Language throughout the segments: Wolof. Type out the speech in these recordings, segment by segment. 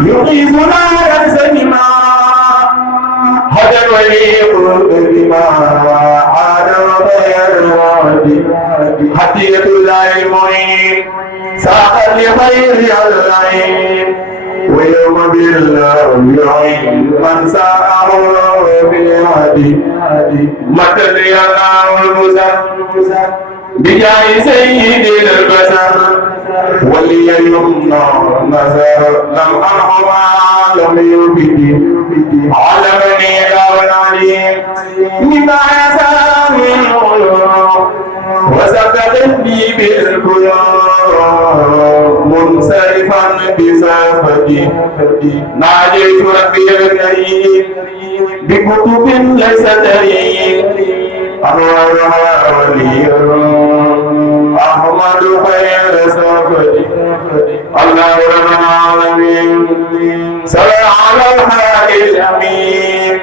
يغيثنا ينسلما هدى وليق بما عاد غير الوادي حتية الله المعين ساقت لخير العين ويوم بالله يعين من ساقه بالهدي متى الله المزن بجاه سيد البشر ولي يمنى نزر لم أرحما لم يبدي علمني لا العليم مما يسام الغيوم وسبقتني بالقيوم منصرفا بسافتي ناجيت ربي الكريم بكتب ليس تريم أنوارها ولي أحمد خير صفتي الله رب العالمين صلى على الحادي الأمين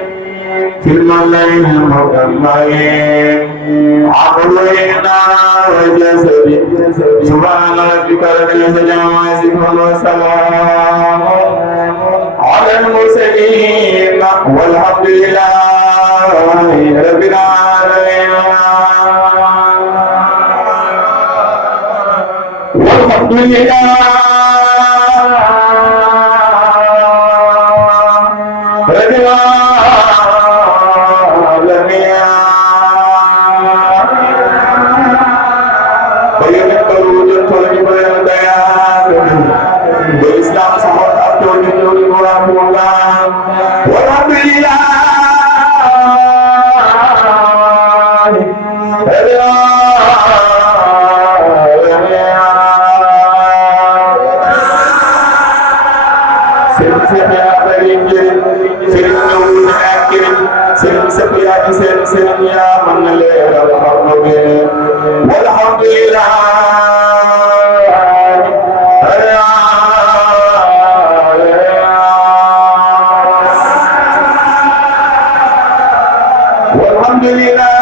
في الملأ المكملين عقلنا وجسدي سبحان ربك رب العزة عما يصفون وسلام على المرسلين والحمد لله رب العالمين والحمد لله رب العالمين بالإسلام سمعت أبدو جنون والحمد لله والحمد لله والحمد لله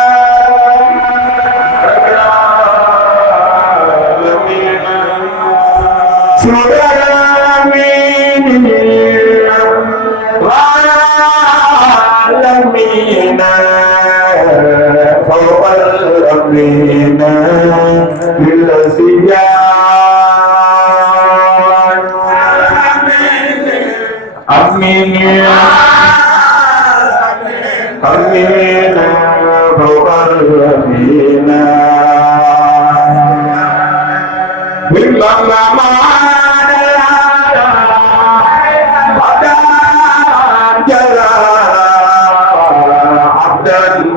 العالمين فوق الأمرين بالأسيان آمين آمين فوق الأمرين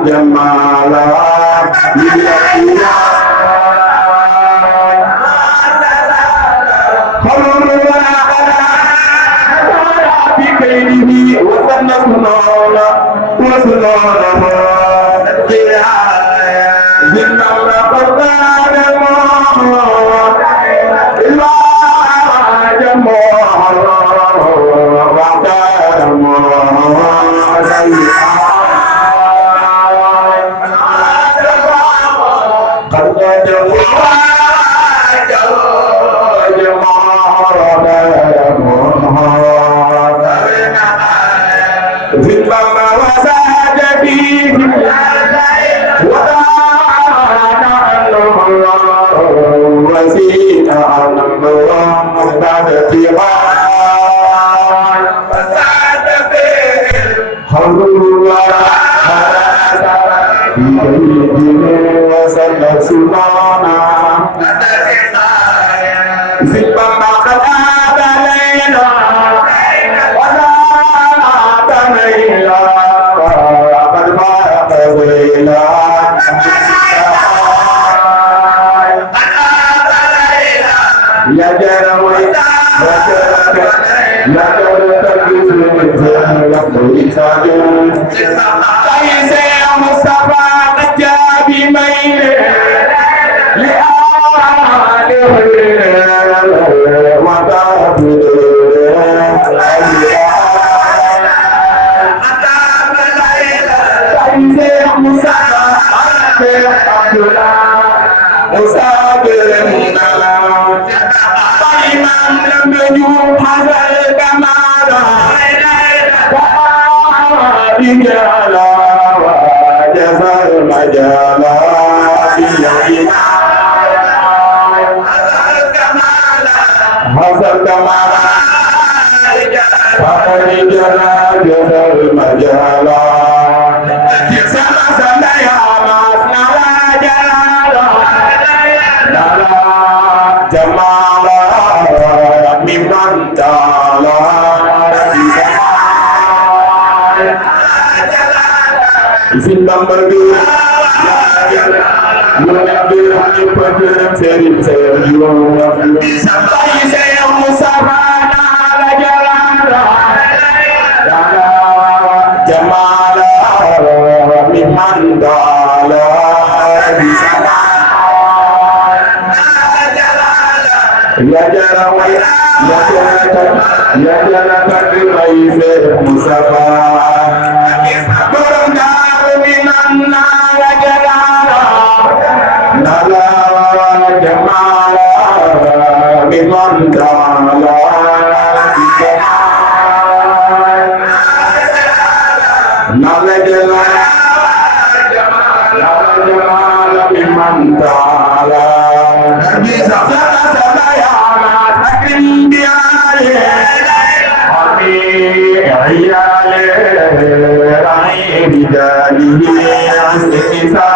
جمالا للأخيار خلوا لنا بكيده وسنسنا وسنانا إن الله قدر الله إلا جمال وقدر الله Musa Masal kamara Pakari jala jadal majala Sama sama ya mas nala jala Nala jamala Mimman jala Isin number 2 Mengambil hati pada seri sampai saya musafah nala jalala jamala mimman dala bisana ya jarawa ya jarakan raise musafah berangkat minan nala jalala nala jamala mimman dala nala jamala mimman dala sama ya mas akrim biale ami ayale rai bijalihi asisa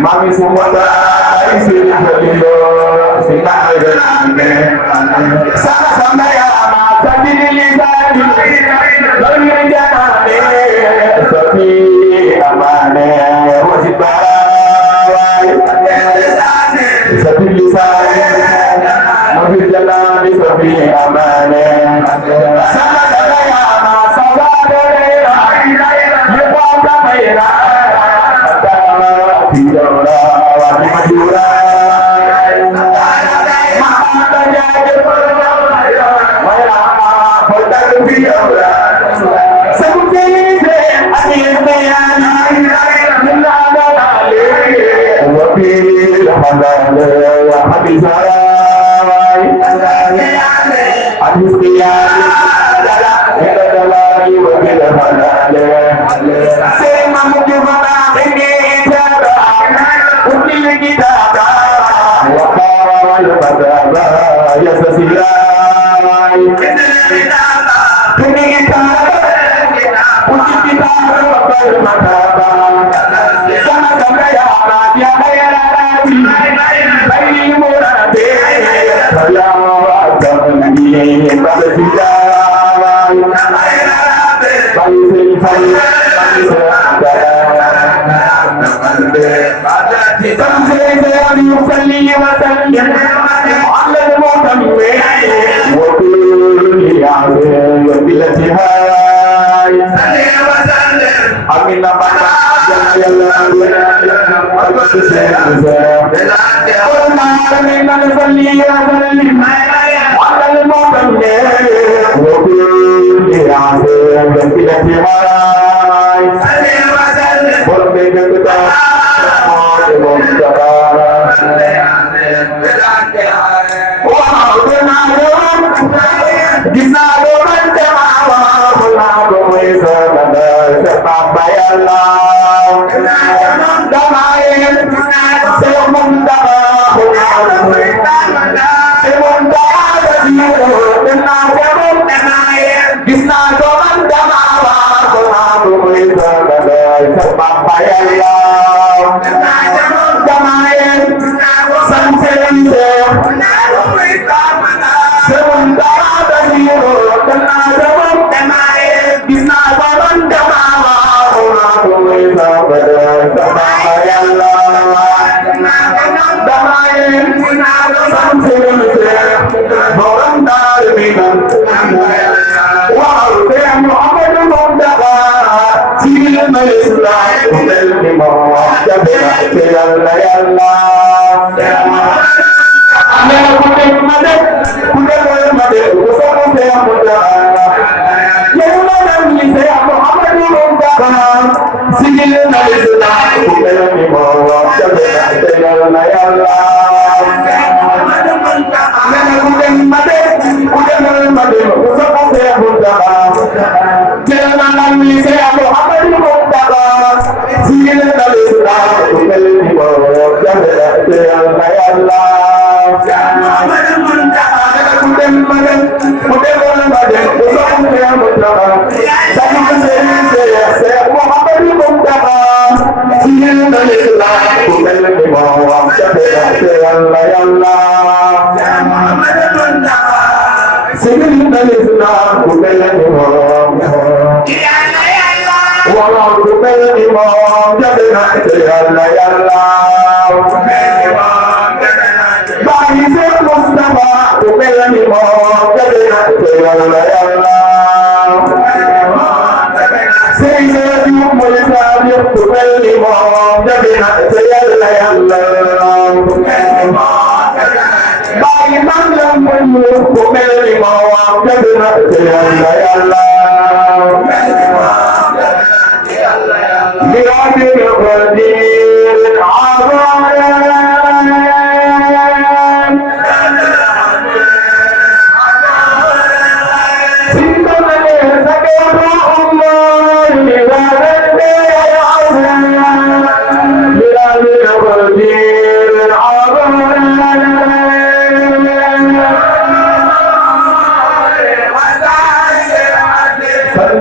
Mami semua tak isi beliau sinar sama ya masa dilihat lalu jangan sepi amane wajib barai sepi lisan mobil jalan di sepi amane sama ya masa badera lupa kamera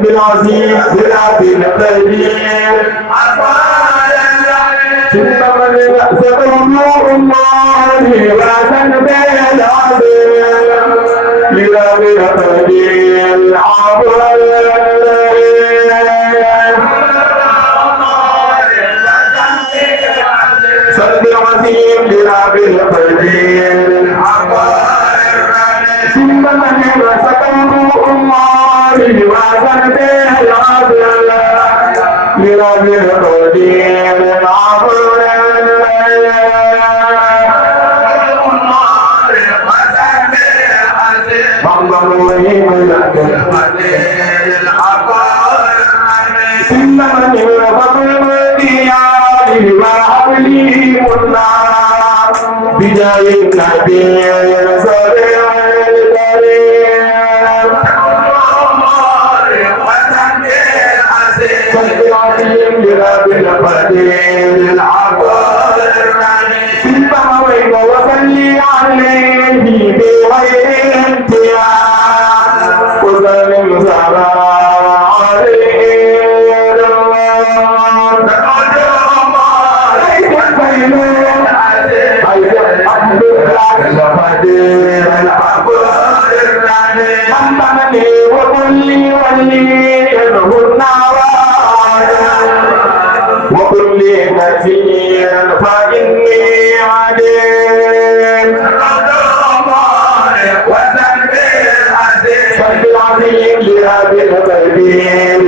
العظيم برب القدير ثم من سبحانه الله وسنبه العظيم لرب القدير صلى العظيم لرب القدير ثم من سبحانه الله وسنبه العظيم لرب القدير بداية النبي صلى وصلي عليه بغير امتياز وسلم سلام عليه وكل كثير فإني عليم صلى العظيم لرب القدير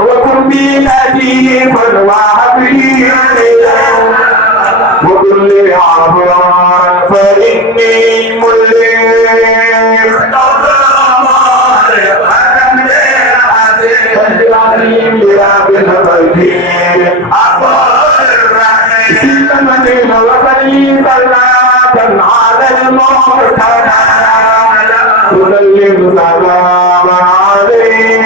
وكن بي لطيفا وحبيبا وكل عفو فإني مليم صلى العظيم لرب القدير سلمني وصلي صلاة على المرتضى وسلم سلاما عليه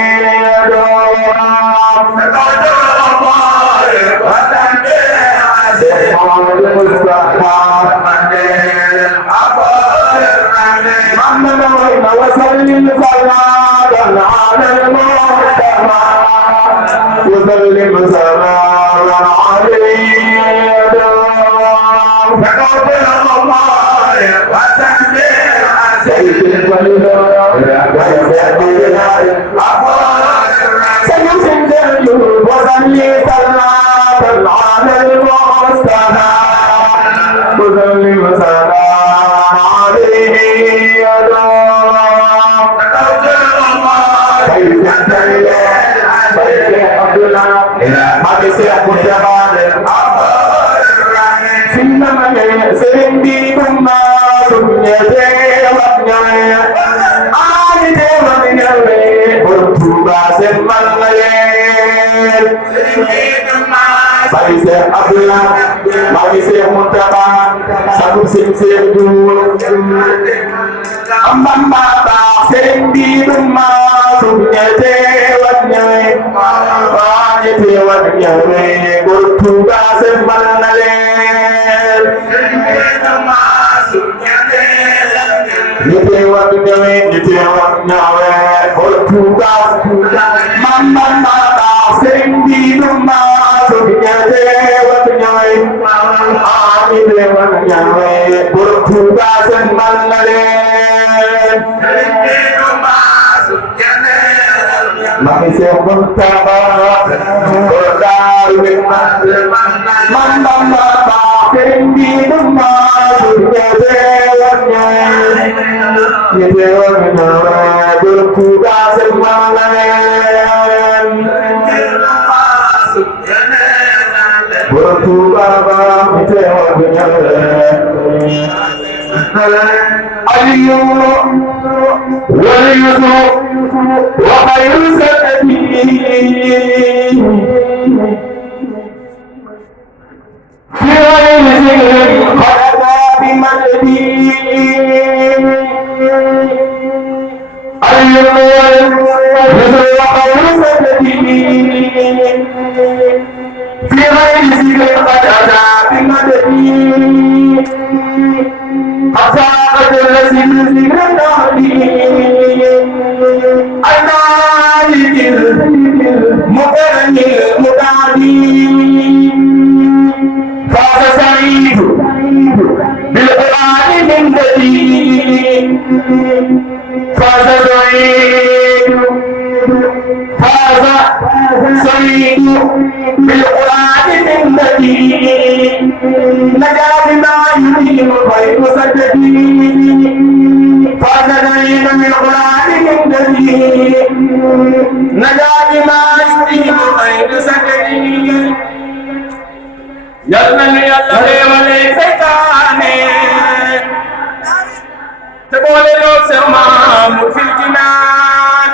وسلم صلاة على المرتضى وسلم سلاما عليه وصلي صلاة على المصطفى وسلم سلام عليه Bagi Syekh Abdullah, bagi Syekh Muntaba, satu sing dulu. Ambang bata sing di rumah, sunya dewatnya, banyak dewatnya, bertugas sembalaler. Dewatnya, bertugas, ambang bata sing di rumah. bertugas mengalir Mami sementara berdarwin mandang mata tinggi rumah dunia dewanya ya dewanya bertugas mengalir bertugas Aliyu waliyusu wa khairu sanadi fi ghayri khalaqa bi madadi Aliyu waliyusu wa khairu sanadi fi ghayri khalaqa bi madadi أصابت الذي ذكرنا به فاز نعيما من غلال دليل نجا بما يريد غير سكري يلا يلا ولي سيطاني تقول له سمام في الجنان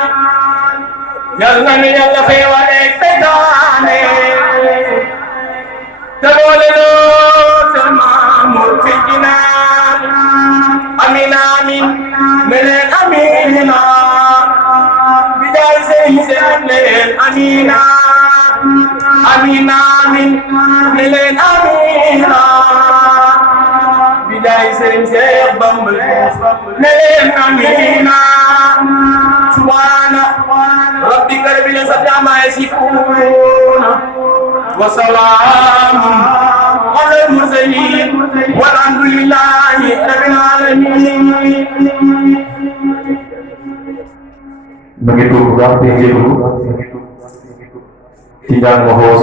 يلا يلا ولي سيطاني تقول له سمام في الجنان امين امين من الامينه بدايه سيدنا امينه امين امين من الامينه بدايه سيدنا بامبل من الامينه سبحان ربك رب العزه عما يصفون وسلام على المرسلين والحمد لله رب العالمين. Begitu berarti itu tidak mau